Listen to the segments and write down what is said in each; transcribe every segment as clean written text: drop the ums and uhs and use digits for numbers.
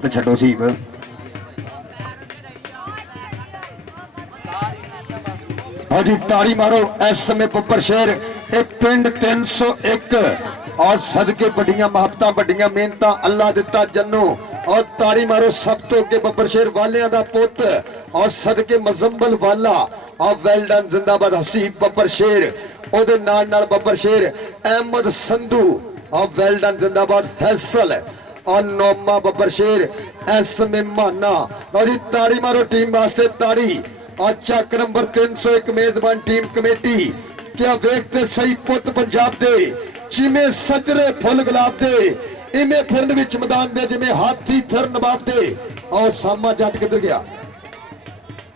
छो सीब हाँ जी ताड़ी मारो इस समय बब्बर शहर एक पिंड 301 और सदके बड़िया मुहब्बत बड़िया मेहनत अल्लाह दिता जन्नो और ताड़ी मारो सब तो अगे बब्बर शहर वालिया का पुत और सदके मजम्बल वाला और वेल डन जिंदाबाद हसीब बब्बर शेर ओदे नाल बब्बर शेर अहमद संधू और वेल डन जिंदाबाद फैसल और नौमा बब्बर शेर एस मेहमाना और ताड़ी मारो टीम वास्ते ताड़ी और चक नंबर 301 मेजबान टीम कमेटी क्या वेखते सही पुत पंजाब दे जिमें सजरे फुल गुलाब दे इमें फिरन विच मैदान दे जिमें हाथी फिर नवाब दे और सामा जट किधर गया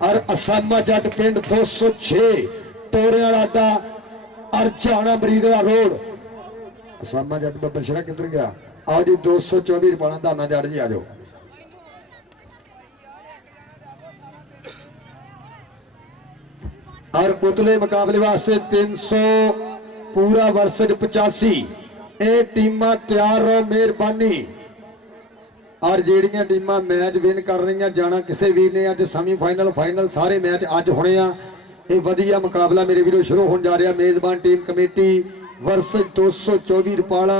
और असामा जट पिंड 206 टोरे वाला अड्डा अरजाना मरीदड़ा रोड असामा जट बब्बर शेरा किधर गया आओ जी 224 रुपया दाना जट जी आ जाओ और उतले मुकाबले वास्ते 300 पूरा वर्सेज 85 ये टीमां तैयार रहो मेहरबानी और जेड़ियां टीमां मैच विन कर रही जाना किसी भी ने अज सेमीफाइनल फाइनल सारे मैच अज होने ये वधिया मुकाबला मेरे वीरों शुरू होने जा रहा मेजबान टीम कमेटी वर्सेज 224 रुपया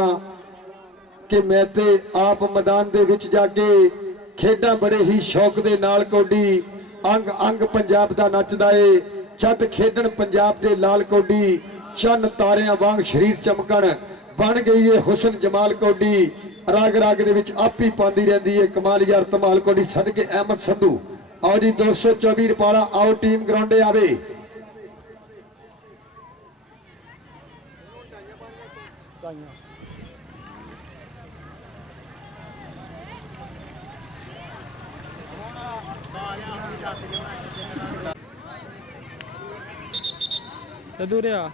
कि मैं ते आप मैदान दे विच जाके खेडां बड़े ही शौक दे नाल कोडी अंग अंग पंजाब दा नचदा है जद खेडन पंजाब दे लाल कोडी चन तारियां वांग शरीर चमकन बन गई है हुसन जमाल कोडी राग राग दे विच आप ही पांदी रहंदी है कमाल यार धमाल कोडी सदके अहमद संधू आओ जी 224 रुपया आओ टीम ग्राउंडे आवे दूर आ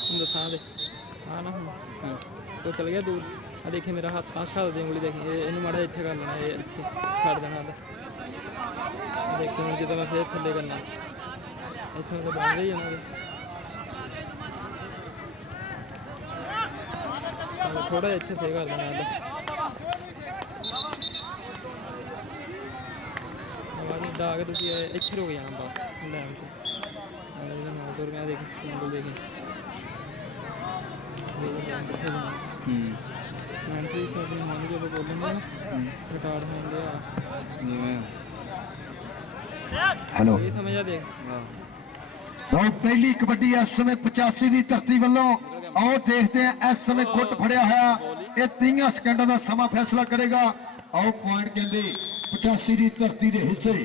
हिंदुस्तान दे हाँ ना तो चल गया दूर आ देखिए मेरा हाथ पाँच छाल दी उंगली देखिए इन माड़ा इतने कर लेना ये छड़ देना देखिए हूँ जो मैं फिर थले करना इतने तो बन रही है ना थोड़ा इतने सही कर देना डाक तुम इतने हो गया बस लैम तो दूर में देखी उंगल देखी हेलो समझा देख बहुत पहली कबड्डी इस समय 85 की धरती वालों आओ देखते हैं इस समय गुट फड़िया है ये 30 सेकंड का समा फैसला करेगा आओ पॉइंट कहते 85 की धरती के हिस्से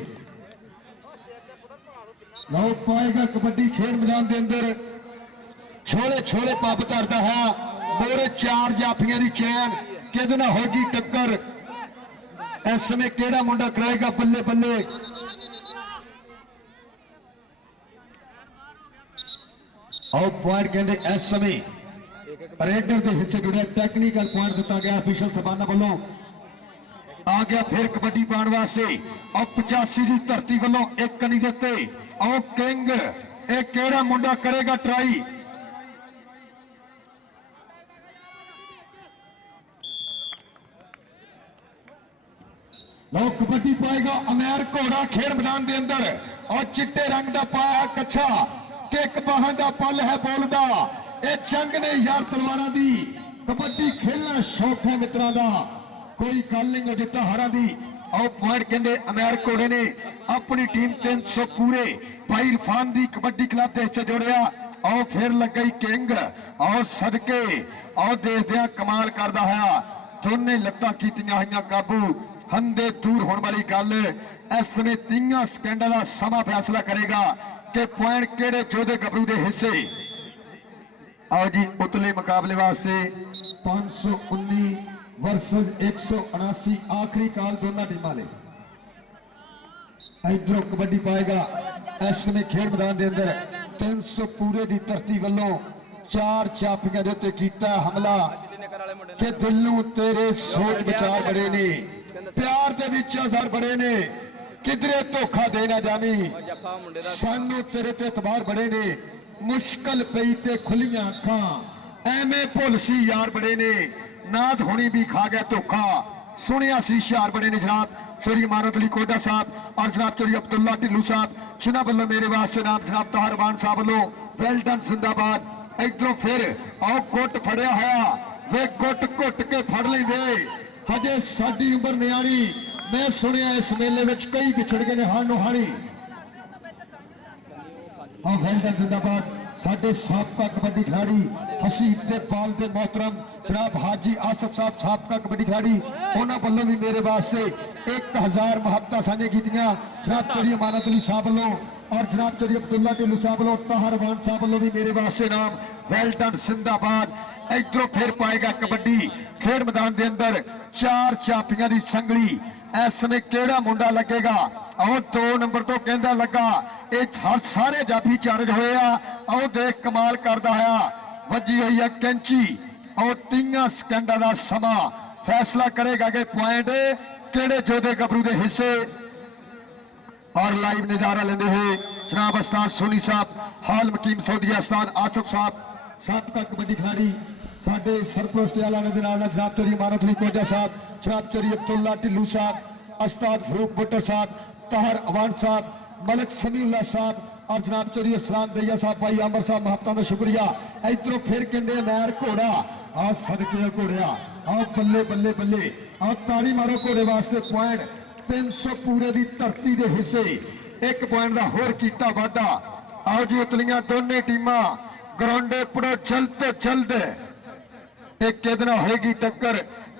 लो पाएगा कबड्डी खेल मैदान के अंदर छोले छोले पब धरता है मोरे चार जाफियां की चैन कि होगी टक्कर इस समय केड़ा मुंडा कराएगा बल्ले बल्ले आओ पॉइंट कहते इस समय रेडर के हिस्से जुड़े टेक्निकल पॉइंट दिता गया ऑफिशियल सबाना वालों आ गया फिर कबड्डी पाने वास्ते और 85 की धरती वालों एक नहीं देते आओ किंग एक केड़ा मुंडा करेगा ट्राई लो कबड्डी पाएगा अमेर घोड़ा खेल मैदान के अंदर और चिट्टे रंग का पाया है कच्छा किक बाहां का पल है बोलदा ये जंग ने यार तलवारां दी कबड्डी खेलना शौक है मित्रों का कोई गल नहीं जिता हारा दी आओ पॉइंट कहते अमेर घोड़े ने अपनी टीम 300 पूरे भाई इरफान दी कबड्डी क्लब देश से जोड़िया आओ फिर लग गई किंग आओ सदके आओ देखदे कमाल करदा है दोने लत्तां कीतियां होईयां काबू हंदे दूर होने वाली गल इस समय 30 सेकंड का समा फैसला करेगा कि पॉइंट केड़े जोधे गबरू के हिस्से आओ जी उतले मुकाबले वास्ते 519 वर्सेस 179 आखिरी काल दोनों टीमां ले इधरों कबड्डी पाएगा इस समय खेल मैदान के अंदर 300 पूरे की धरती वालों चार चापियां जो किया हमला कि दिल नूं तेरे सोच विचार बड़े ने प्यार दे विच अज़र बड़े ने किधरे धोखा देना जामी सानू तेरे ते एतबार बड़े ने मुश्किल पई ते खुलियां अखां एवें भुल सी यार बड़े ने नाथ होनी भी खा गया धोखा सुनिया सी हुशियार बने ने जनाब चोरी इमारत अली कोटा साहब और जनाब चोरी अब्दुल्ला ढिल्लू साहब जिन्हों वालों मेरे वास्ते नाम जनाब ताहर मान साहब वालों वेल डन जिंदाबाद। इधरों फिर आओ गुट फड़िया होया वे गुट घुट के फड़ लेंगे हजे साडी उम्र न्याणी मैं सुनिया इस मेले में कई विछड़ गए ने हानो हानी। हाँ वेल डन जिंदाबाद साडे साबका कबड्डी खिलाड़ी हसीब दे पाल दे मोहतरम जनाब हाजी आसफ साहब साबका कबड्डी खिलाड़ी उन्होंने वालों भी मेरे वास्ते 1000 मुहब्बत साझे कीतियां जनाब चोरी अमानत अली साहब वालों और जनाब चोरी अब्दुल्ला ढिल्लू साहब वालों ताहर मान साहब वालों भी मेरे वास्ते नाम वेल डन जिंदाबाद। इधरों फिर पाएगा कबड्डी खेड मैदान के अंदर 4 चापियां की संगली इस समय केड़ा मुंडा लगेगा आओ 2 नंबर तो कहता लगा ये हर सारे जाफी चार्ज होए आओ देख कमाल करता है वजी हुई है कैंची और 3 सेकंडा का समा फैसला करेगा कि पॉइंट केड़े जोधे गबरू के हिस्से और लाइव नजारा लेंदे हुए जनाब उस्ताद सोनी साहब हाल मकीम सऊदी उस्ताद आसफ साहब साबका कबड्डी खिलाड़ी साडे सरपरस्त आला नजर आ रहा जनाब चोरी इमारत अली कोटा साहब जनाब चोरी अब्दुल्ला ढिल्लू साहब उस्ताद फरूक भुट्टो साहब ताहर अवान साहब मलिक समीउल्लाह साहब और जनाब चोरी इस्लाम दैया साहब भाई अमर साहब महत्ता का शुक्रिया। इधरों फिर कहते मैर घोड़ा आ सदके घोड़िया आओ बल्ले बल्ले बल्ले आओ ताड़ी मारो घोड़े वास्ते पॉइंट 300 पूरे की धरती के हिस्से 1 पॉइंट का होर कीता वाधा। आओ जी उतलियां दोनों टीमां ग्राउंडे पड़ो जल्द जल्द एक कितना होगी टक्कर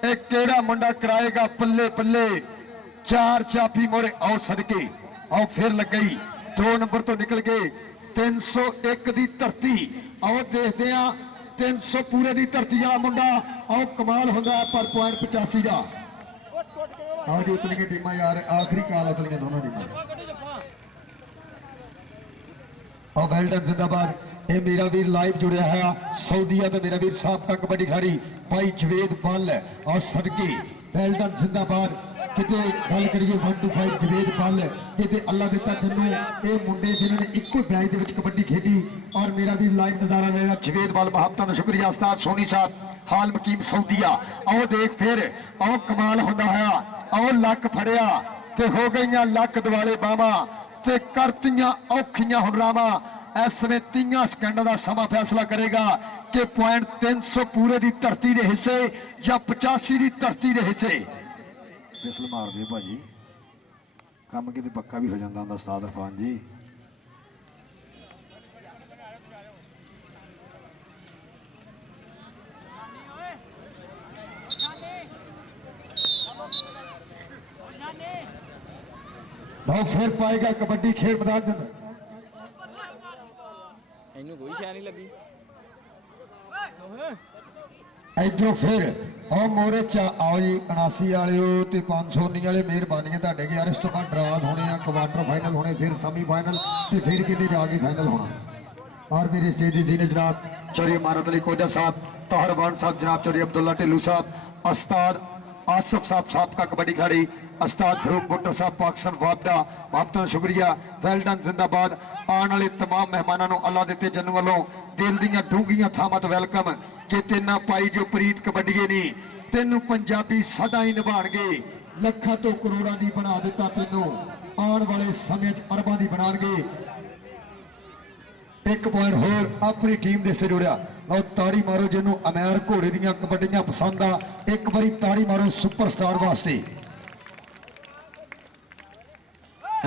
एक केड़ा मुंडा कराएगा पल्ले पल्ले 4 चापी मोरे आओ सदके आओ फिर लग गई 2 नंबर तो निकल गए 301 की धरती आओ देखते हैं 300 पूरे की धरती वाला मुंडा आओ कमाल होगा पर पॉइंट 85 का आओ जी उतलियां टीमां यार आखिरी काल उतलियां दोनों टीमां आओ वेल डन जिंदाबाद। ये मेरा वीर लाइव जुड़िया है सऊदीया तो मेरा वीर साबका कबड्डी खिलाड़ी भाई जवेद पाल और सदके वेल डन जिंदाबाद। किते गल करिए 1 to 5 जवेद पाल किते अल्लाह दिता तैनू ये मुंडे जिन्होंने इक्को बैच दे विच कबड्डी खेडी और मेरा वीर लाइव नजारा लेना जवेद पाल महब्बतां दा शुक्रिया उस्ताद सोनी साहब हाल मकीम सऊदीया। आओ देख फिर आओ कमाल होंदा है आओ लक फड़िया ते हो गईयां लक दिवाले बावां ते करतियां औखियां हुनरावां इस समय 3 सेकंड का समा फैसला करेगा कि पॉइंट 300 पूरे की धरती के हिस्से या 85 की धरती के हिस्से बिसल मार दे भाजी काम कि पक्का भी हो जाता हूँ उस्ताद इरफान जी। बहुत फिर पाएगा कबड्डी खेल मैदान के अंदर कोई शह नहीं लगी इधरों फिर और मोरे चा आओ जी 79 वाले तो 519 वाले मेहरबानी है यार इस तो बाद ड्राज होने क्वार्टर फाइनल होने फिर सैमी फाइनल तो फिर कि जाके फाइनल होना। और मेरे स्टेज जी ने जनाब चोरी इमारत अली कोटा साहब ताहर वान साहब जनाब चोरी अब्दुल्ला ढिल्लू साहब उस्ताद आसफ साहब साबका कबड्डी खिलाड़ी उस्ताद फरूक भुट्टो साहब पाकिस्तान वापडा महब्बतां शुक्रिया वेल डन जिंदाबाद। आने वाले तमाम मेहमानों को अल्लाह देते जन्नू वालों दिल दीयां डूंघियां थावां तो वेलकम कि तेना पाई जो प्रीत कबड्डीए नहीं तेनू पंजाबी सदा ही निभाणगे लखां तो करोड़ां दी बना दिता तेनू आने वाले समय अरबां दी बनाणगे। 1 पॉइंट होर अपनी टीम दे से जुड़िया और ताड़ी मारो जिन्हों अमैर घोड़े दीयां कबड्डियां पसंद आ एक बारी ताड़ी मारो सुपरस्टार वास्ते।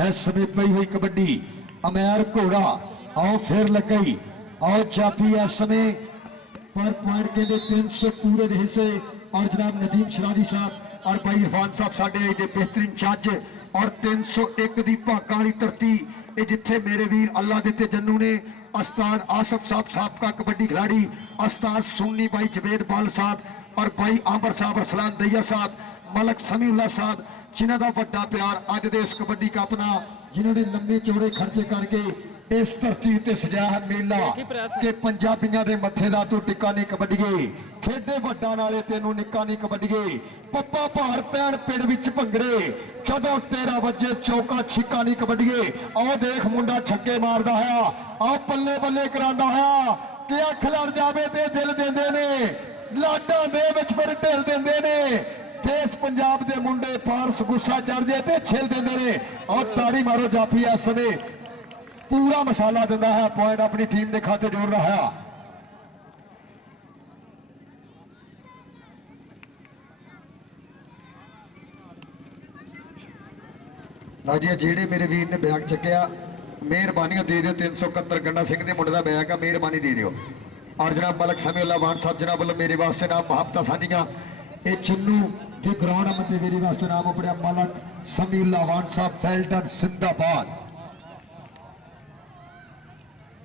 इस समय पई हुई कबड्डी अमैर घोड़ा आओ फिर लग गई आओ चापी इस समय पर पॉइंट के 300 पूरे के हिस्से और जनाब नदीम शरादी साहब और भाई इरफान साहब साडे दे बेहतरीन जज और 301 की भागां वाली धरती ये जिथे मेरे वीर अल्लाह दिते जन्नू ने उस्ताद आसफ साहब साबका कबड्डी खिलाड़ी उस्ताद सुन्नी भाई जवेद पाल साहब और भाई आमर साहब अरसलान दैया साहब मलक समीउल्लाह साहब जिन्हों का बड़ा प्यार अज दे इस कबड्डी कप नाल जिन्होंने लंबे चौड़े खर्चे करके इस धरती उत्ते सजाया है मेला कि पंजाबियों के मथे का तू टिक्का नहीं कबड्डीए खेडे वड्डा नाले तेनू निक्का नहीं कबड्डीए पप्पा भार पैण पिंड विच भंगड़े जदों 13 वजे चौका छिक्का नहीं कबड्डीए आओ देख मुंडा छक्के मारदा है आओ बल्ले बल्ले करांदा है कि अख लड़ जावे ते दिल देंदे ने लाडां दे विच फिर ढिल देंदे ने देश पंजाब के मुंडे पारस गुस्सा चढ़ जाए तो छिल देंगे ने और ताड़ी मारो जाफी इस समय पूरा मसाला दिंदा है पॉइंट अपनी टीम के खाते जोड़ रहा है। लो जी जेडे मेरे वीर ने बैग चुकया मेहरबानियां दे दिओ 371 गंडा सिंह के मुंडे का बैग है मेहरबानी दे दिओ। और जनाब मलक समीउल्लाह वान साहब जनाब वालों मेरे वास्ते नाम मुहब्बत साझियां ये चुन्नू जो ग्राउंड है मेरे वास्ते नाम अपने मलक समीउल्लाह वान साहब वेल्डन जिंदाबाद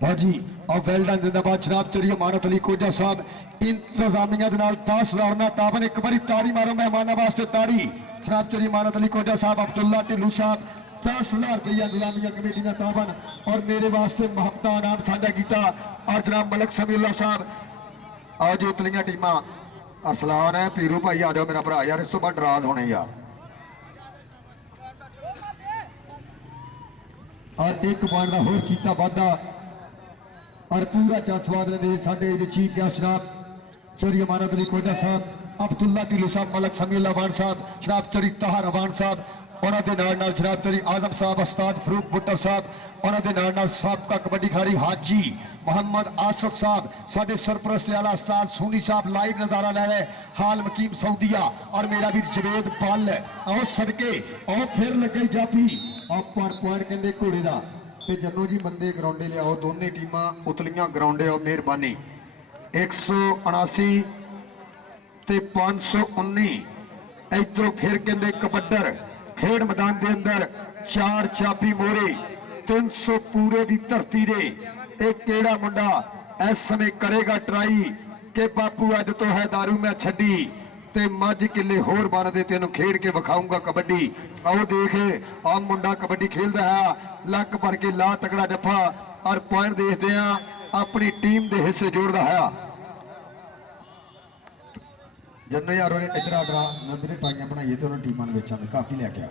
भाजी और वेल्डन जिंदाबाद। जनाब चलिए मानत अली कोजा साहब इंतजामिया 10,000 ना ताबन एक बारी ताड़ी मारो मेहमानों वास्ते ताड़ी। जनाब चलिए मानत अली कोजा साहब अब्दुल्ला टिल्लू साहब 10,000 रुपया इंतजामिया कमेटी ने ताबन और मेरे वास्ते मुहब्बत नाम साझा किया। और जनाब मलक समीउल्लाह साहब आज उतलियां टीमां अरसलान है पीरू भाई आ जाओ मेरा भरा यार इस तो बाद नाराज होने यार। और एक पॉइंट का होर किया वाधा और पूरा जसवाद ने साडे चीफ गेस्ट जनाब चौधरी अमानत अली कोटा साहब अब्दुल्ला टिल्लू साहब मलक समीउल्लाह वान साहब जनाब चौधरी ताहर अवान साहब उन्होंने जनाब चौधरी आजम साहब उस्ताद फरूक बुट्टर साहब उन्होंने साबका कबड्डी खिलाड़ी हाजी मोहम्मद आसफ साहब साडे सरपरस्त आला उस्ताद सोनी साहब लाइव नजारा ले रहे हाल मकीम सऊदिया और मेरा भी जवेद पल आओ सदके आओ फिर लगे जाफी और पर पॉइंट कहते घोड़े का ते जन्नो जी बंदे ग्राउंडे लियाओ दोनों टीमां उतलियां ग्राउंडे आओ मेहरबानी 179 ते 519 इधरों फिर कहते कबड्डर खेड मैदान के अंदर 4 चापी मोरे 300 पूरे की धरती दे एक केड़ा मुंडा इस समय करेगा ट्राई के बापू अज तो है दारू मैं छड्डी ते मज किले होर बन दे तेन खेड के विखाऊंगा कबड्डी। आओ देख आ मुंडा कबड्डी खेलता है लक भर के ला तगड़ा डफा और पॉइंट देखते हैं अपनी टीम के हिस्से जोड़ता है। जन्नो यार इधर आडरा मेरे टाइयां बनाइए तो उन्होंने टीमों बेचा काफी लैके आ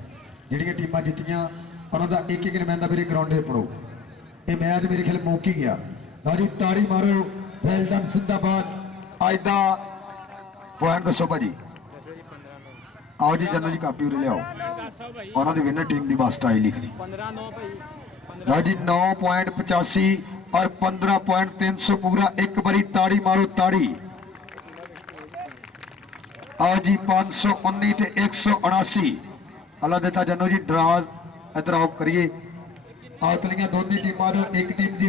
जी टीमां जीतियां उन्होंने एक नुमाइंदा मेरे ग्राउंड पड़ो ये मैच मेरे ख्याल मुक ही गया। लो जी ताड़ी मारो वेल्डन जिंदाबाद। अज का पॉइंट दसो भाजी आओ जी जन्नो जी कापी उरे लियाओ उन्होंने विनर टीम की बस आई लिखनी। लो जी 9.85 और 15.300 पूरा एक बारी ताड़ी मारो ताड़ी। आओ जी 519 ते 179 अल्लाह देता जन्नो जी ड्राज इधर आओ करिए आओ तलियां दोनों टीमां एक टीम की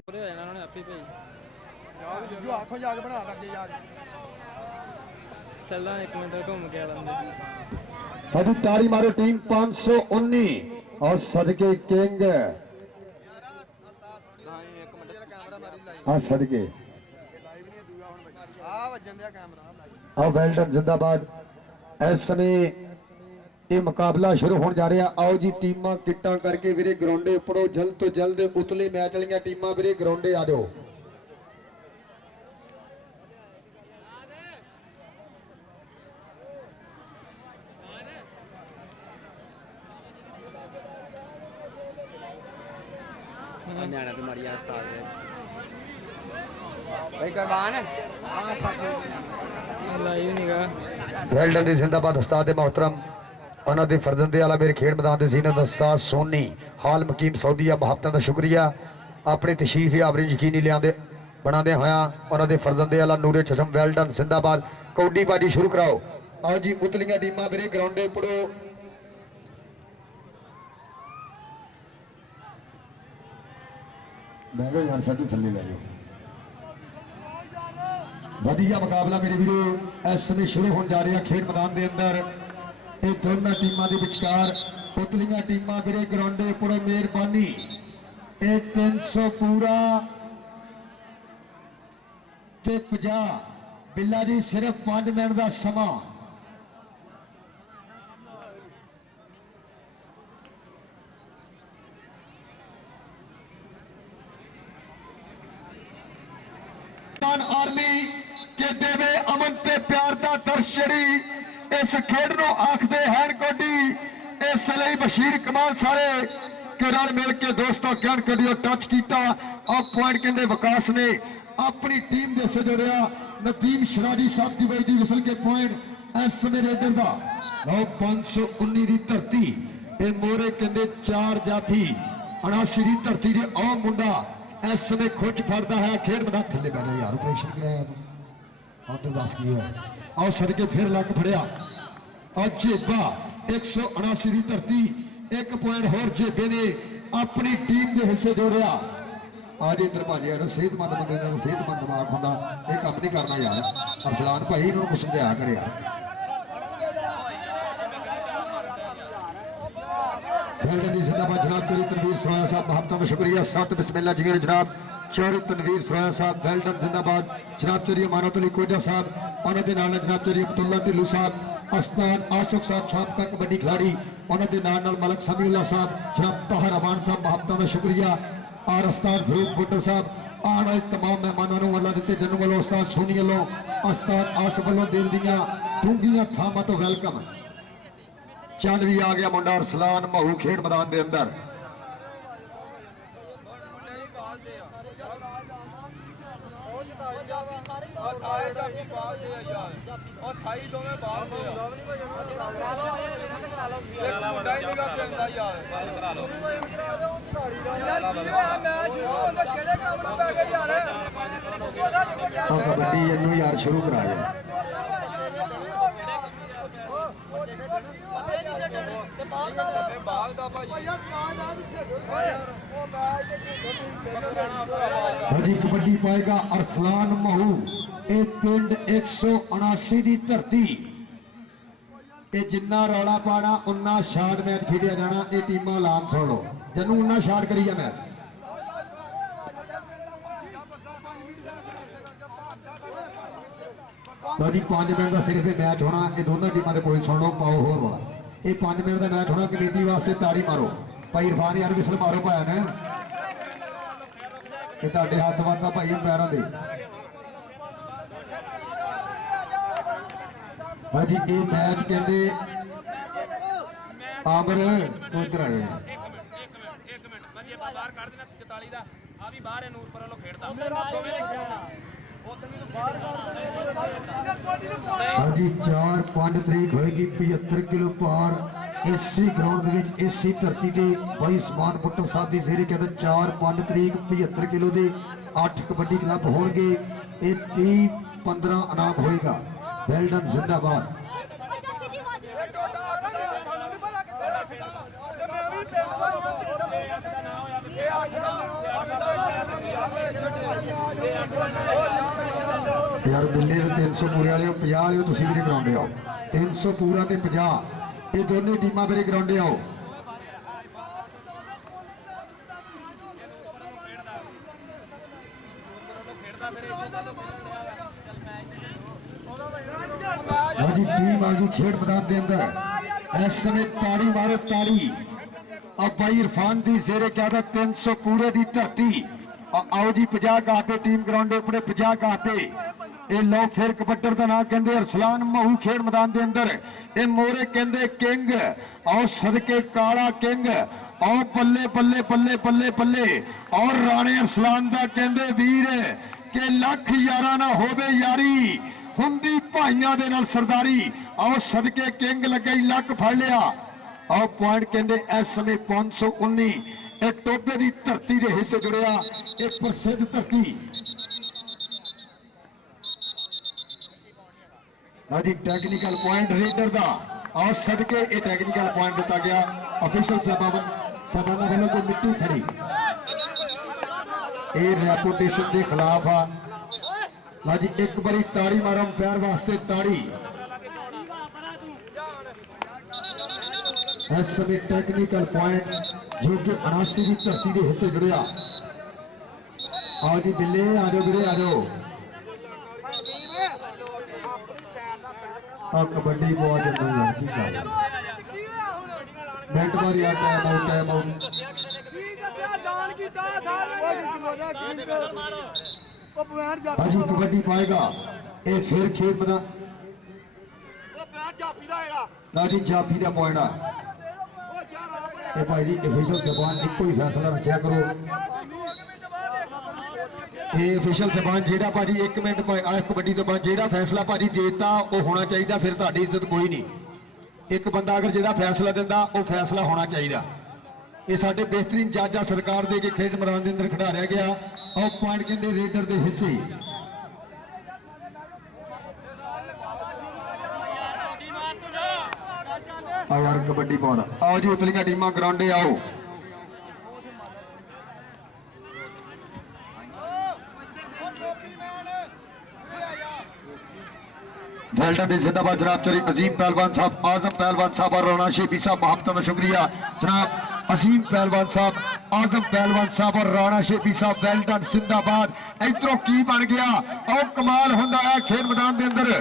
चलना एक मिनट घूम के अभी ताड़ी मारो टीम 519 और सदके किंग सदके वेल्डन जिंदाबाद। इस समय ये मुकाबला शुरू होने जा रहा। आओ जी टीमां किट्टां करके वीरे ग्राउंडे उपड़ो जल्द तो जल्द उतले मैच वाली टीमां वीरे ग्राउंडे आ जाओ। वेल्डन जिंदाबाद उस्ताद मोहतरम उन्होंने फरजंदे वाला मेरे खेड मैदान के जीनत उस्ताद सोनी हाल मकीम सऊदिया मुहब्बत का शुक्रिया अपनी तशरीफ आवरी यकीनी लिया बनाते होया उन्होंने फरजंदे वाला नूरे चशम वेल्डन जिंदाबाद कौडी बाजी शुरू कराओ। आओ जी उतलियां टीमां मेरे ग्राउंडे पड़ो बैठो यार साधु थले लै जाओ। वधिया मुकाबला मेरे वीरो इस समय शुरू होने जा रहा खेड मैदान के अंदर ये दोनों टीमों के विचकार उतलियां टीमां वीरे ग्राउंडे पड़ो मेहरबानी 300 पूरा ते 50 बिल्ला जी सिर्फ 5 मिनट का समा। आर्मी के देवे अमन ते प्यार का दर्श जी इस खेड को आखते हैं कोडी इसलिए बशीर कमाल सारे के रल मिल के दोस्तों गैंड कड़ी टच किया और पॉइंट कहते विकास ने अपनी टीम के से जोड़िया नदीम शराजी साहब की वही विसल के पॉइंट इस समय रेडर का लो 519 की धरती ये मोहरे कहते 4 जाफी 79 की धरती के आ मुंडा इस समय खुच फड़ता है खेड मैदान थले बैठा यार ऑपरेशन कराया तू तो दस की है आओ सदके फिर लक फड़िया और जेबा 179 की धरती 1 पॉइंट होर जेबे ने अपनी टीम के हिस्से जोड़िया आज इधर भाजी यार सेहतमंद बंदे का सेहतमंद दिमाग होंदा ये काम नहीं करना यार अरसलान भाई इन्होंने कुछ समझाया कर यार जिंदाबाद जनाब चौधरी तनवीर सराया साहब महबता का शुक्रिया सत बिस्मिल्लाह जी जनाब चौधरी तनवीर सराया साहब वेल्डन जिंदाबाद जनाब चौधरी अमानत अली कोजा साहब उन्होंने नाल जनाब चौधरी अब्दुल्ला ढिल्लू साहब अस्ताद आसिफ साहब साहब का कबड्डी खिलाड़ी उन्होंने नाल मलक समीउल्लाह साहब जनाब ताहर अमान साहब महबता का शुक्रिया और अस्ताद फरूक भुट्टो साहब आने वाले तमाम मेहमानों अल्लाह दिते जन वालों अस्ताद सोनी वालों अस्ताद आसिफ वालों दिल दियां डूंघियां थावां तो वेलकम चल भी आ गया मुंडा अरसलान महू खेड मैदान के अंदर कबड्डी इनू यार शुरू कराया जी कबड्डी पाएगा अरसलान महू ये पिंड 179 की धरती ये जिन्ना रौला पाना उन्ना शाट मैच खेडिया जाना ये टीम ऐलान सुन लो जनू उन्ना शाट करी जा मैच जी 5 मिनट का सिर्फ मैच होना ये दोनों टीमों के कोई सुन लो पाओ होर वाला ये 5 मिनट का मैच होना कमेटी वास्ते ताड़ी मारो भाई इरफान यार विसल मारो भाया ने ये ਤੁਹਾਡੇ ਹੱਥ ਵਾਤਾ ਭਾਈ ਪੈਰਾਂ ਦੇ ਹਾਂਜੀ ਇਹ ਮੈਚ ਕਹਿੰਦੇ ਆਮਰ ਤੂੰ ਇੱਧਰ ਆ ਜਾ ਇੱਕ ਮਿੰਟ ਭਾਜੀ ਆਪਾਂ ਬਾਹਰ ਕੱਢ ਦੇਣਾ 44 ਦਾ ਆ ਵੀ ਬਾਹਰ ਹੈ ਨੂਰਪੁਰ ਵੱਲੋਂ ਖੇਡਦਾ हाँ जी 4-5 तरीक होएगी 75 किलो पार इसी ग्राउंड इसी धरती से भाई समान पुट्टो साहब की जेरी कहते 4-5 तरीक 75 किलो के 8 कबड्डी क्लब होंगे 30-15 इनाम होएगा वेल्डन जिंदाबाद यार बिल्ले 300 पूरे वाले 50 वाले तुम मेरे ग्राउंड आओ 300 पूरा ते 50 ये दोनों टीमां मेरे ग्राउंड आओ हाँ जी टीम आ गई खेड मैदान के अंदर इस समय ताड़ी मारो ताड़ी अब भाई इरफान की जेरे क्या 300 पूरे की धरती आओ जी 50 कहा पे टीम ग्राउंड अपने 50 कहा पे ये लो फिर कबड्डर का नाम कहते अरसलान महू खेड मैदान के अंदर ये मोरे कहते किंग और सदके काला किंग और बल्ले बल्ले बल्ले बल्ले बल्ले और राणे अरसलान का कहते वीर के लख यारा ना होवे यारी हुंदी भाइयों दे नाल सरदारी और सदके किंग लगे लक फड़ लिया और पॉइंट कहते इस समय 519 ये टोबे की धरती के हिस्से जुड़िया एक प्रसिद्ध धरती जी टेक्निकल पॉइंट रेडर का और सदके ये टेक्निकल पॉइंट दिता गया ऑफिशियल साहबाना वालों को मिट्टी खड़ी ये रेपुटेशन के खिलाफ आ जी एक बारी ताड़ी मारो अंपायर वास्ते ताड़ी इस समय टेक्निकल पॉइंट जो कि 79 की धरती के हिस्से जुड़िया आओ जी बिल्ले आ जाओ वीरे आ जाओ कबड्डी को आज मिनट बार यार टाइम आउट हाँ जी कबड्डी पाएगा ये फिर खेल बना ना जी जाफी का पॉइंट है भाई जी ऑफिशियल जबान एको ही फैसला रखा करो ਇਹ ਅਫੀਸ਼ੀਅਲ ਜ਼ਬਾਨ ਜਿਹੜਾ ਭਾਜੀ 1 ਮਿੰਟ ਆ ਕਬੱਡੀ ਤੋਂ ਬਾਅਦ ਜਿਹੜਾ ਫੈਸਲਾ ਭਾਜੀ ਦੇਤਾ ਉਹ ਹੋਣਾ ਚਾਹੀਦਾ, ਫਿਰ ਤੁਹਾਡੀ ਇੱਜ਼ਤ ਕੋਈ ਨਹੀਂ। ਇੱਕ ਬੰਦਾ ਅਗਰ ਜਿਹੜਾ ਫੈਸਲਾ ਦਿੰਦਾ ਉਹ ਫੈਸਲਾ ਹੋਣਾ ਚਾਹੀਦਾ। ਇਹ ਸਾਡੇ ਬਿਹਤਰੀਨ ਜੱਜ ਆ ਸਰਕਾਰ ਦੇ ਕੇ ਖੇਡ ਮੈਦਾਨ ਦੇ ਅੰਦਰ ਖਿਡਾਰਿਆ ਗਿਆ। ਉਹ ਪੁਆਇੰਟ ਕਹਿੰਦੇ ਰੇਡਰ ਦੇ ਹਿੱਸੇ ਆ ਯਾਰ ਕਬੱਡੀ ਪਾਉਂਦਾ। ਆਓ ਜੀ ਉਤਲੀਆਂ ਟੀਮਾਂ ਗਰਾਊਂਡੇ ਆਓ। वेल्डन जिंदाबाद जनाब चौधरी अजीम पहलवान साहब, आजम पहलवान साहब और राणा शेबी साहब मोहब्बत का शुक्रिया जनाब। अजीम पहलवान साहब, आजम पहलवान साहब और राणा शेबी साहब वेल्डन जिंदाबाद। इधरों की बन गया और कमाल होंदा है खेल मैदान के अंदर।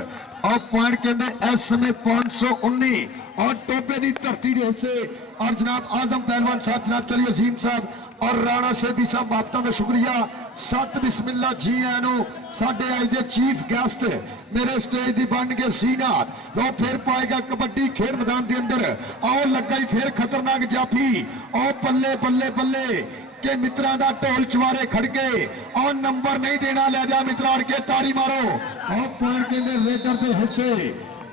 और पॉइंट कहते इस समय 519 और टोपे की धरती के हिस्से और जनाब आजम पहलवान साहब, जनाब चौधरी अजीम साहब और राणा शेबी साहब मोहब्बत का शुक्रिया। सत बिस्मिल्ला जी आनू साडे अज दे चीफ गेस्ट मेरे स्टेज दी बन गए सीनार। लो फिर पाएगा कबड्डी खेल मैदान के अंदर। आओ लगा ही फिर खतरनाक जाफी। आओ बल्ले बल्ले बल्ले के मित्रा दा ढोल चवारे खड़के और नंबर नहीं देना, ले जा मित्रा अड़ के ताड़ी मारो। आओ पॉइंट के रेडर के हिस्से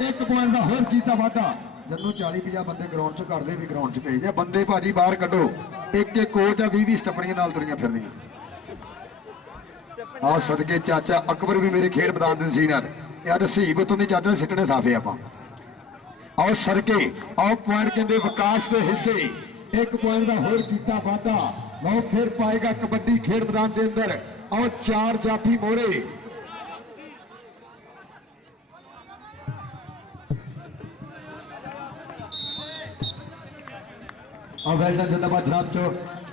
1 पॉइंट का होर कीता वादा। जदों 40-50 बंदे ग्राउंड च करते भी ग्राउंड च भेजते बंदे भाजी बाहर कड्डो। एक एक कोच आ 20-20 टप्पड़ियां नाल तुरियां फिरदियां। आ सदके चाचा अकबर भी मेरे खेड मैदान दे सीनियर यार रसीब तो नहीं चाचा सिटने साफे आपां। आओ सरके आओ पॉइंट कहते विकास के हिस्से 1 पॉइंट का होर कीता वादा। लो फिर पाएगा कबड्डी खेड मैदान के अंदर। आओ 4 जाफी मोरे। वेल्डन जिंदाबाद जनाब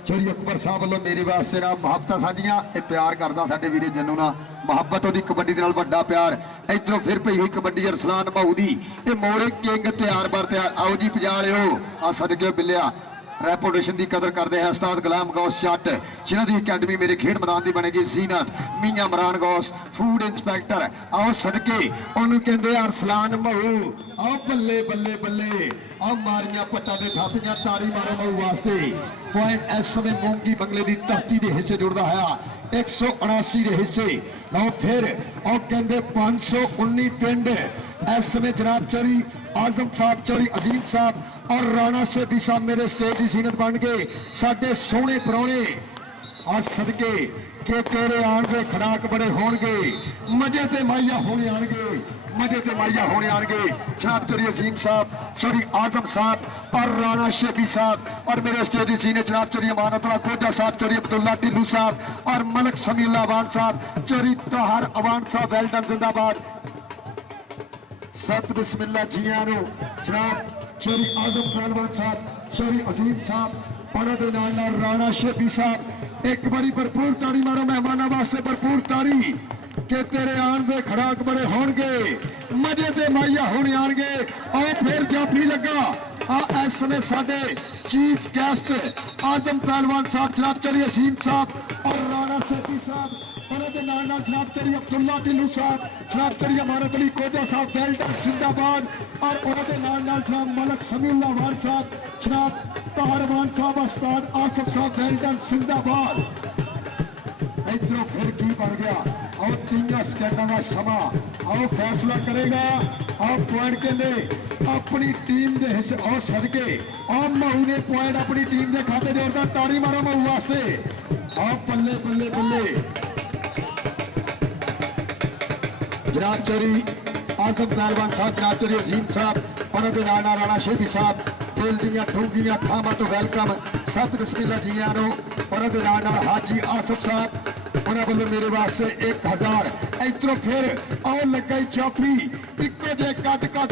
चौधरी अकबर साहब वालों मेरे वास्ते ना मुहब्बत साझियां प्यार करता साडे वीरे जन्नू ना मुहब्बत ओदी कबड्डी दे नाल वड्डा प्यार। इधरों फिर पई हुई कबड्डी अरसलान महू दी ये मोरे किंग तैयार बर तैयार। आओ जी पजा लिओ आ सदके बिलिया रेपुटेशन की कदर करते हैं उस्ताद गुलाम गौस जट जिन्हों की अकेडमी मेरे खेड मैदान की बनेगी जीनत मियां इमरान गौस फूड इंस्पैक्टर। आओ सदके उन्होंने कहते अरसलान महू। आओ बल्ले बल्ले बल्ले आओ मारिया पट्टा दे थापियां ताड़ी मारो महू वास्ते। पॉइंट इस समय मोंगी बंगले की धरती के हिस्से जुड़ता है 179 के हिस्से। लो फिर और कहते 519 पिंड इस समय जनाब चौधरी आजम साहब, चौधरी अजीम साहब और राणा शेबी साहब मेरे स्टेज की जीनत बन गए। साडे सोहने परौने आज सदके के तेरे आण दे खड़ाक बड़े होणगे मजे ते माइया होने आणगे मजे ते माइया होने आणगे। जनाब चौधरी अजीम साहब, चौधरी आजम साहब और राणा शेबी साहब और मेरे स्टेज की जीनत जनाब चौधरी अमानतुल्लाह खोजा साहब, चौधरी अब्दुल्ला टिल्लू साहब और मलक समीउल्लाह अवान साहब, चौधरी तोहार अवान साहब वेल्डन जिंदाबाद। सत बिस्मिल्ला जी आनू जनाब चौधरी आजम पहलवान साहब, चौधरी अजीम साहब और राणा शेबी साहब। एक बारी भरपूर ताड़ी मारो मेहमानों वास्ते, भरपूर ताड़ी के तेरे आन दे खड़ाक बड़े होणगे मजे ते माइया होने आणगे। और फिर जाफी लगा आ इस समय साडे चीफ गेस्ट आजम पहलवान साहब, जनाब चौधरी अजीम साहब और राणा शेबी साहब जनाब चौधरी अब्दुल्ला टिल्लू साहब, जनाब चौधरी अमानत अली खोजा साहब वेल्डन जिंदाबाद और जनाब मलक समीउल्लाह अवान साहब, जनाब तोहार अवान साहब, उस्ताद आसिफ साहब वेल्डन जिंदाबाद। इधरों फिर की बन गया और 3 सेकंडों का समा। आओ फैसला करेगा। आओ पॉइंट के लिए अपनी टीम के हिस्से और सदके और महू ने पॉइंट अपनी टीम के खाते जोड़ता। ताड़ी मारो महू वास्ते। आओ बल्ले बल्ले बल्ले जनाब चौधरी आजम पहलवान साहब, जनाब चौधरी अजीम साहब और राणा शेबी साहब दिल दियां ठूंगियां थावां तो वेलकम। सत बिस्मिल्ला जी आनो और हाजी आसिफ साहब उन्होंने बोलो मेरे वास्ते 1000। इधरों फिर आओ लगा चापी इको जे कद कद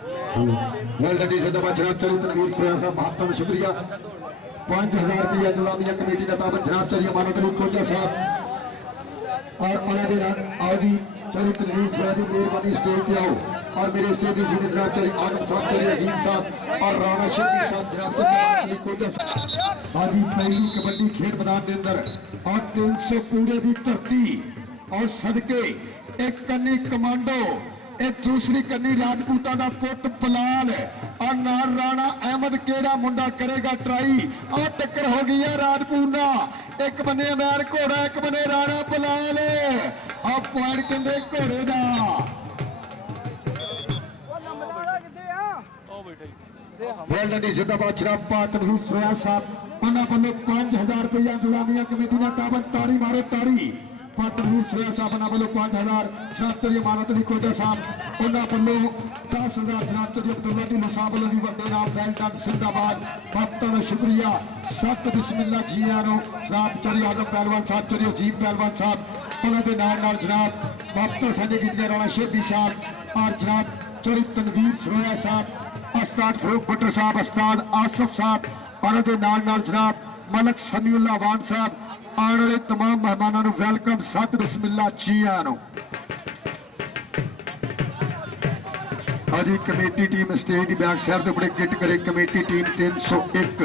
वेल डन जी जिंदाबाद जनाब चली तनवीर सराया साहब बहुत बहुत शुक्रिया 5000 रुपया नुलामिया कमेटी का ताबत जनाब चली अमानत अली कोटा साहब और उन्होंने आओ जी चली तनवीर सराया की मेहरबानी स्टेज पे आओ और मेरे स्टेज की सीनियर जनाब चली आजम साहब चली अजीम साहब और राणा शेखी साहब जनाब चली अली कोटा साहब आज ही पहली कबड्डी खेल मैदान के अंदर और 300 पूरे की धरती और सदके एक कन्नी कमांडो एक दूसरी कन्नी राजपूता का पुत बलाल और नाल राणा अहमद केड़ा मुंडा करेगा ट्राई और टक्कर हो गई है राजपूता एक बने अमैर घोड़ा एक बने राणा बलाल और पॉइंट कहते घोड़े का जिंदाबाद जनाब तनवीर सराया साहब उन्होंने 5000 रुपया नुलामिया कमेटी ने ताबत ताड़ी मारो ताड़ी तनवीर सराया साहब उन्होंने 5000 जनाब चली अमानत अली कोटा साहब उन्होंने 10,000 जनाब चली अब्दुल्ला डी मुसाब अली वड्डे नाम वेल डन जिंदाबाद बहुत बहुत शुक्रिया सत बिस्मिल्लाह जी आनो जनाब चली आजम पहलवान साहब चली अजीम पहलवान साहब उन्होंने नाल जनाब वापस साझे कीतियां राणा शेखी साहब और जनाब चली तनवीर सराया साहब उस्ताद फरूक भट्टर साहब उस्ताद आसफ साहब और नाल जनाब मलक समीउल्लाह वान साहब आने वाले तमाम मेहमानों को वेलकम सत बिस्मिल्लाह जी आनो अजी कमेटी टीम स्टेज की बैक साइड तो बड़े किट करे कमेटी टीम 301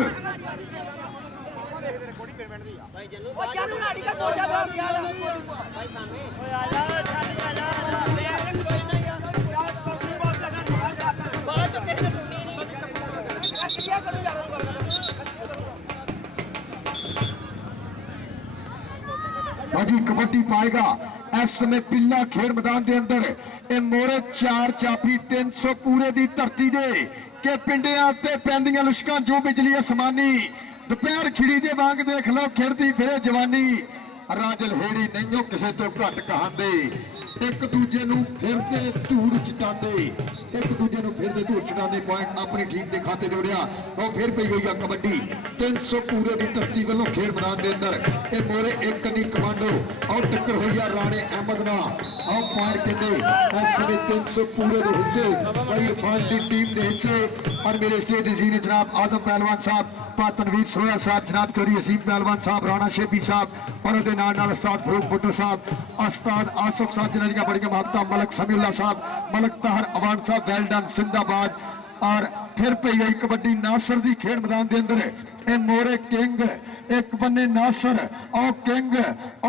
अजी कबड्डी पाएगा इस समय पिल्ला खेल मैदान के अंदर ए मोरे 4 चापी 300 पूरे की धरती दे के पिंडियां ते पैंदियां लुशकां जो बिजली आसमानी दोपहर खिड़ी दे वांग देख लो खिड़दी फिरे जवानी राजल हेड़ी नहीं किसे तो घट कहांदे एक दूजे नूं फिरदे धूड़ चटांदे एक दूजे नूं फिरदे धूड़ चटांदे पॉइंट अपनी टीम के खाते जोड़िया वो फिर पई गई है कबड्डी 300 पूरे की धरती वालों खेल मैदान के अंदर ये मोरे एक कनी कमांडो और टक्कर हुई है राणे अहमद ना और पॉइंट कहते 300 पूरे के हिस्से भाई इरफान की टीम के हिस्से और मेरे स्टेज जी ने जनाब आजम पहलवान साहब तनवीर सराया साहब जनाब चौधरी असीम पहलवान साहब राणा शेखी साहब और नाल उस्ताद फरूक भुट्टो साहब उस्ताद आसफ साहब जिन्होंने बड़ी मोहब्बत मलक समीउल्लाह साहब मलक ताहर अवान साहब वेल डन जिंदाबाद और फिर पई गई कबड्डी नासर की खेल मैदान के अंदर ए मोरे किंग एक बन्ने नासर और किंग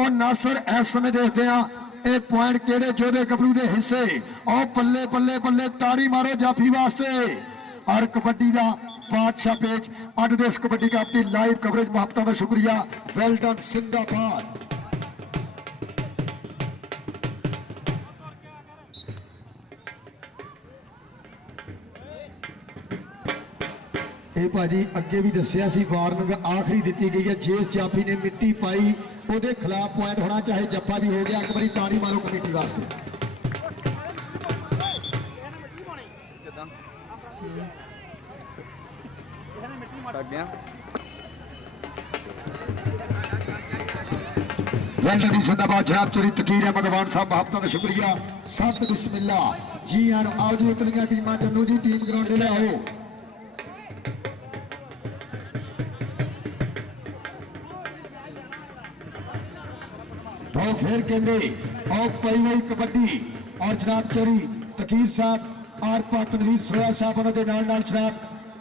और नासर इस समय देखते हैं ए पॉइंट केड़े जोधे गबरू के हिस्से और बल्ले बल्ले बल्ले ताड़ी मारो जाफी वास्ते और कबड्डी का बादशाह पेज अज दे इस कबड्डी कप की लाइव कवरेज मोहब्बत का शुक्रिया वेल डन जिंदाबाद ਇਹ ਭਾਜੀ ਅੱਗੇ ਵੀ ਦੱਸਿਆ ਸੀ ਵਾਰਨਿੰਗ ਆਖਰੀ ਦਿੱਤੀ ਗਈ ਹੈ ਜਿਸ ਜਾਫੀ ਨੇ ਮਿੱਟੀ ਪਾਈ ਉਹਦੇ ਖਿਲਾਫ ਪੁਆਇੰਟ ਹੋਣਾ ਚਾਹੇ ਜੱਫਾ ਵੀ ਹੋ ਗਿਆ ਇੱਕ ਵਾਰੀ ਤਾੜੀ ਮਾਰੋ ਕਮੇਟੀ ਵਾਸਤੇ वेल्डन जिंदाबाद जनाब चोरी तकीर अहमद वान साहब मोहब्बत का शुक्रिया सत बिस्मिल्ला जी आन आओ जी उतलियां टीमां चन्नू जी टीम ग्राउंड ले आओ तो फिर कहते और पई हुई कबड्डी और जनाब चोरी तकीर साहब और तनवीर सराया साहब उन्होंने नाल जनाब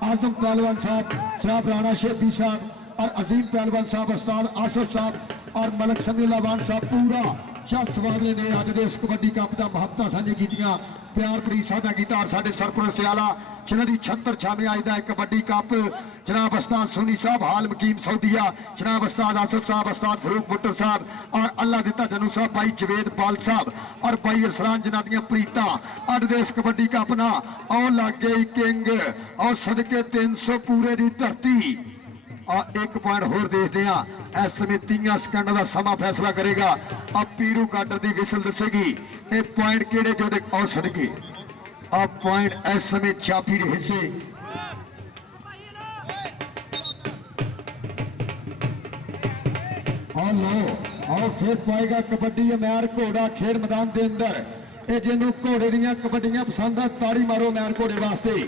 आजम पहलवान साहब जनाब राणा शेखी साहब और अजीम पहलवान साहब उस्ताद आसफ साहब और मलक समीउल्लाह वान साहब पूरा जस वाले ने अज दे इस कबड्डी कप का महत्ता साझे कीतियां प्यार भरी साझा किया और साडे सरपुर सियाला जिन्हां दी 76 छावे अज दा कबड्डी कप जनाब उस्ताद सोनी साहब हाल मकीम सऊदिया जनाब उस्ताद आसफ साहब उस्ताद फरूक भुट्टर साहब और अल्लाह दिता जनू साहब भाई जवेद पाल साहब और भाई अरसलान जिन्हां दियां प्रीतां अज दे इस कबड्डी कप ना और लग गई किंग और सदके 300 पूरे की धरती और एक पॉइंट होर देखते हैं इस समय 30 सेकंड का समा फैसला करेगा अब पीरू गाडर की विसल दसेगी ये पॉइंट केड़े जो और सदके अब पॉइंट इस समय चापी के हिस्से और लो और फिर पाएगा कबड्डी अमैर घोड़ा खेल मैदान के अंदर ਇਹ ਜਿਹਨੂੰ ਘੋੜੇ ਦੀਆਂ ਕਬੱਡੀਆਂ ਪਸੰਦ ਆ ਤਾੜੀ ਮਾਰੋ ਮੈਨ ਘੋੜੇ ਵਾਸਤੇ।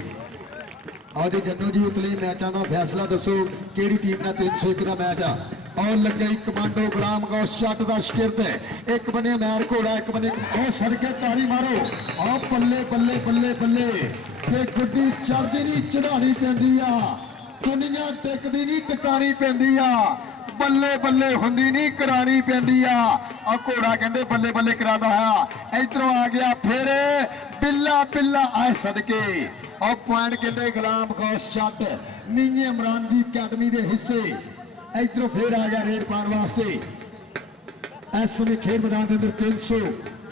ਆਓ ਜੀ ਜੰਨੂ ਜੀ ਉਤਲੇ ਮੈਚਾਂ ਦਾ ਫੈਸਲਾ ਦੱਸੋ ਕਿਹੜੀ ਟੀਮ ਨਾਲ 301 ਦਾ ਮੈਚ ਆ। ਔਰ ਲੱਗੇ ਕਮਾਂਡੋ ਗੁਲਾਮ ਗੌਸ ਛੱਟ ਦਾ ਸ਼ਕਿਰਤ ਹੈ, ਇੱਕ ਬਨੇ ਮੈਨ ਘੋੜਾ ਇੱਕ ਬਨੇ ਉਹ ਸੜਕੇ ਤਾੜੀ ਮਾਰੋ। ਆਹ ਬੱਲੇ ਬੱਲੇ ਬੱਲੇ ਬੱਲੇ ਤੇ ਗੁੱਡੀ ਚੜਦੀ ਨਹੀਂ ਚੜਾਣੀ ਪੈਂਦੀ ਆ, ਦੁਨੀਆ ਟਿਕਦੀ ਨਹੀਂ ਟਿਕਾਣੀ ਪੈਂਦੀ ਆ, ਬੱਲੇ ਬੱਲੇ ਹੁੰਦੀ ਨਹੀਂ ਕਰਾਣੀ ਪੈਂਦੀ ਆ। ਆ ਘੋੜਾ ਕਹਿੰਦੇ ਬੱਲੇ ਬੱਲੇ ਕਰਾਦਾ ਹੈ। ਇਧਰੋਂ ਆ ਗਿਆ ਫਿਰ ਬਿੱਲਾ ਬਿੱਲਾ ਆਏ ਸਦਕੇ। ਉਹ ਪੁਆਇੰਟ ਕਹਿੰਦੇ ਗੁਲਾਮ ਗੌਸ ਛੱਟ ਮੀਨੇ ਇਮਰਾਨ ਦੀ ਅਕੈਡਮੀ ਦੇ ਹਿੱਸੇ। ਇਧਰੋਂ ਫਿਰ ਆ ਗਿਆ ਰੇਡ ਪਾਉਣ ਵਾਸਤੇ। ਇਸ ਸਮੇਂ ਖੇਡ ਮੈਦਾਨ ਦੇ ਅੰਦਰ 300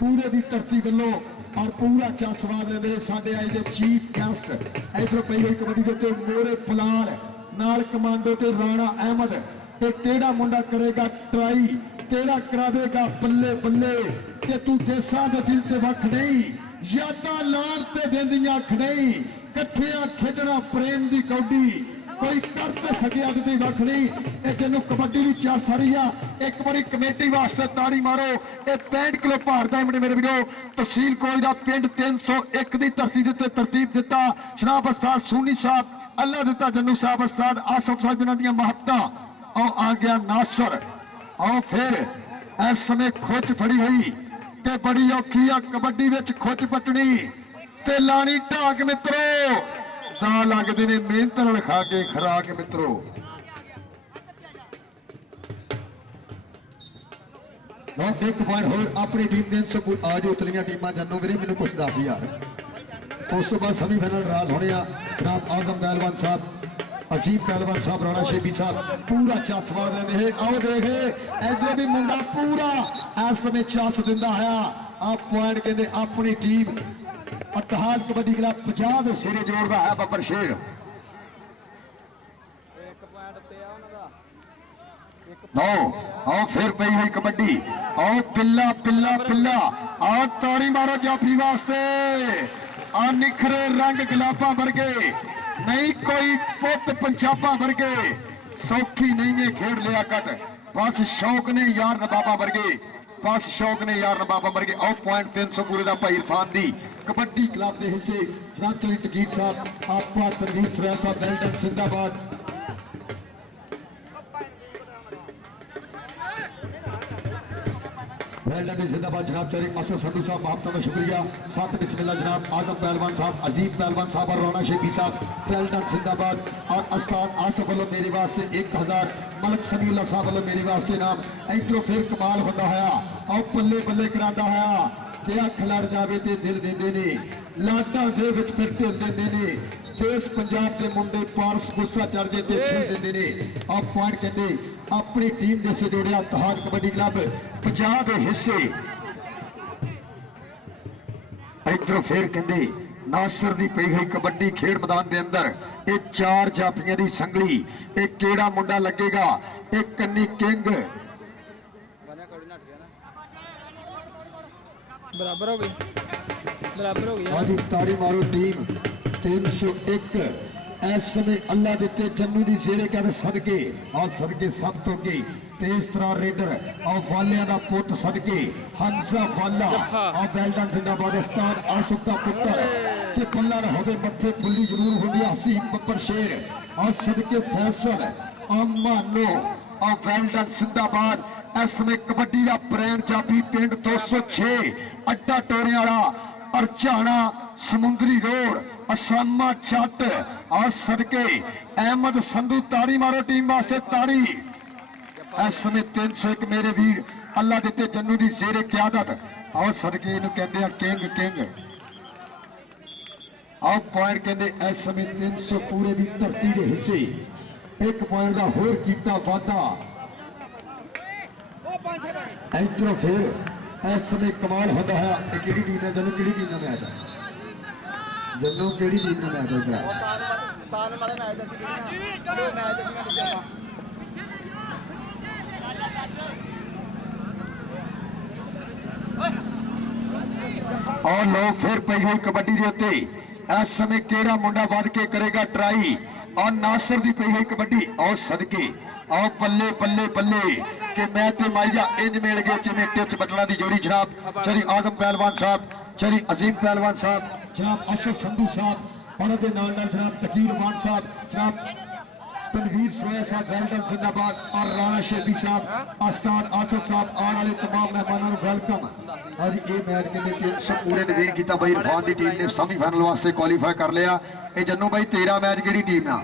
ਪੂਰੇ ਦੀ ਧਰਤੀ ਵੱਲੋਂ ਔਰ ਪੂਰਾ ਚਾ ਸਵਾਦ ਲੈਂਦੇ ਸਾਡੇ ਆਏ ਦੇ ਚੀਫ ਗੈਸਟ। ਇਧਰੋਂ ਪਹਿਲੇ ਕਬੱਡੀ ਦੇ ਉੱਤੇ ਮੋਰੇ ਫਲਾਲ ਨਾਲ ਕਮਾਂਡੋ ਤੇ ਰਾਣਾ ਅਹਿਮਦ। ਤੇ ਕਿਹੜਾ ਮੁੰਡਾ ਕਰੇਗਾ ਟਰਾਈ, ਕਿਹੜਾ ਕਰਾਵੇਗਾ ਬੱਲੇ ਬੱਲੇ। ਕਿ ਤੂੰ ਦੇਸਾਂ ਦੇ ਦਿਲ ਤੇ ਵੱਖ ਨਹੀਂ, ਯਾਦਾਂ ਲਾਣ ਤੇ ਦਿੰਦੀਆਂ ਅੱਖ ਨਹੀਂ, ਇਕੱਠਿਆਂ ਖੇਡਣਾ ਪ੍ਰੇਮ ਦੀ ਕੌਡੀ, ਕੋਈ ਕਰ ਤੇ ਸਕਿਆ ਦੀ ਵੱਖ ਨਹੀਂ। ਇਹ ਜਿਹਨੂੰ ਕਬੱਡੀ ਦੀ ਚਾਹ ਸਾਰੀ ਆ ਇੱਕ ਵਾਰੀ ਕਮੇਟੀ ਵਾਸਤੇ ਤਾੜੀ ਮਾਰੋ। ਇਹ 65 ਕਿਲੋ ਭਾਰ ਦਾ ਮੇਰੇ ਵੀਰੋ ਤਹਿਸੀਲ ਕੋਈ ਦਾ ਪਿੰਡ 301 ਦੀ ਧਰਤੀ ਦੇ ਉੱਤੇ ਤਰਤੀਬ ਦਿੱਤਾ ਜਨਾਬ ਉਸਤਾਦ ਸੂਨੀ ਸਾਹਿਬ, ਅੱਲਾ ਦਿੱਤਾ ਜੰਨੂ ਸਾਹਿਬ, ਉਸਤਾਦ ਆਸਫ ਸਾਹਿਬ ਇਹਨਾਂ ਦੀਆਂ ਮਹੱਬਤਾਂ। आओ आ गया नासर। आओ फिर इस समय खुच फड़ी हुई ते बड़ी औखी आ कबड्डी विच खुच पटनी ते लानी ढाक मित्रो। दा लगदे ने मेहनत नाल खा के खुराक मित्रो। एक पॉइंट होर अपनी टीम 300 आज उतलियां टीमां जन्नू वीरे मैनूं कुछ दस यार। उस तो बाद सेमीफाइनल ड्राज होने आ। जनाब आजम पहलवान साहब, अजीब पहलवान साहब, राणा शेबी साहब पूरा चा स्वाद लेंदे है। आओ देखे इधर भी मुंडा पूरा इस समय चास दिंदा है। आप पॉइंट कहते अपनी टीम इत्तेहाद कबड्डी क्लब 50 दे सिरे जोड़दा है बब्बर शेर। नो आओ फिर पई हुई कबड्डी। आओ पिल्ला पिल्ला पिल्ला आओ ताड़ी मारो जाफी वास्ते। आ निखरे रंग गुलाबा वर्गे नहीं कोई पुत पंजाबा वर्गे सौखी नहीं ने खेड लिया कट। बस शौक ने यार नबाबा वर्गे, बस शौक ने यार नबाबा वर्गे। आओ पॉइंट 300 पूरे का भाई इरफान दी कबड्डी क्लब के हिस्से जनाब चौधरी तकीर साहब, आपा तनवीर सुरैल साहब, वेल्डन जिंदाबाद। वेल्डन जिंदाबाद जनाब चौधरी असद संधू साहब, महबता का शुक्रिया। साथ बिस्मिल्लाह जनाब आजम पहलवान साहब, अजीब पहलवान साहब और राणा शेबी साहब, वेल्डन जिंदाबाद। और उस्ताद आसफ वालों मेरे वास्ते 1000, मलक समीउल्लाह साहब वालों मेरे वास्ते नाम। इधरों फिर कमाल होता है और बल्ले बल्ले कराता है। क्या खिलड़ जावे ते दिल देंदे ने, लाडा दे विच फिर ढिल देंदे ने। देश पंजाब के मुंडे पारस गुस्सा चढ़ जाए ते छिल देंदे ने। और पॉइंट कहते अपनी टीम दे से जोड़िया इत्तेहाद कबड्डी क्लब 50 के हिस्से। इधरों फिर कहते नासर दी पई हुई कबड्डी खेड मैदान के अंदर ये 4 जाफियां दी संगली। एक केड़ा मुंडा लगेगा, एक कन्नी किंग बराबर हो गई, बराबर हो गई। हाँ जी ताड़ी मारो टीम 301। इस समय अल्लाह दिते जन्नू दी जेरे कहते सदके और सदके सब तो अगे तेज तरह रेडर और वालिया का पुत सदके हंसा वाला और वेल्डन जिंदाबाद। उस्ताद आसफ का पुत्र के पल्ला न होवे मत्थे पुल्ली जरूर होंदी हसीब बब्बर शेर और सदके फैसल और मानो और वेल्डन जिंदाबाद। इस समय कबड्डी का ब्रांड जाफी पिंड 206 अड्डा टोरे वाला और झाणा समुंदरी रोड असामा चट और सदके अहमद संधू। ताड़ी मारो टीम वास्ते ताड़ी। इस समय 301 मेरे वीर अल्लाह देते जन्नू दी जेरे क्यादत और सदके इन्हू कहते हैं किंग किंग। आओ पॉइंट कहते इस समय 300 पूरे की धरती के हिस्से। एक पॉइंट का होर कीता वादा। इधरों फिर इस समय कमाल होता है। किहड़ी टीम है जन्नू, किहड़ी टीम ने मैच जन्नू, किहड़ी टीम ने मैच इधर और लो फिर पई हुई कबड्डी के उत्ते इस समय केड़ा मुंडा वध के करेगा ट्राई और नासर दी पई हुई कबड्डी और सदके और बल्ले बल्ले बल्ले के मैं ते माइया इंज मिल गए जिवें टिच बटना दी जोड़ी। जनाब चौधरी आजम पहलवान साहब, ਸ਼੍ਰੀ ਅਜ਼ੀਮ ਪਹਿਲਵਾਨ ਸਾਹਿਬ, ਜਨਾਬ ਅਸਦ ਸੰਧੂ ਸਾਹਿਬ ਉਹਨਾਂ ਦੇ ਨਾਲ ਨਾਲ ਜਨਾਬ ਤਕੀਰ ਮਾਨ ਸਾਹਿਬ, ਜਨਾਬ तनवीर सोया साहब वेलकम जिंदाबाद और राणा शेखी साहब उस्ताद आसिफ साहब आने वाले तमाम मेहमानों को वेलकम। आज ये मैच के लिए 300 पूरे नवीन किया भाई इरफान की टीम ने सेमीफाइनल वास्ते क्वालीफाई कर लिया। ये जन्नू भाई 13 मैच कि टीम ना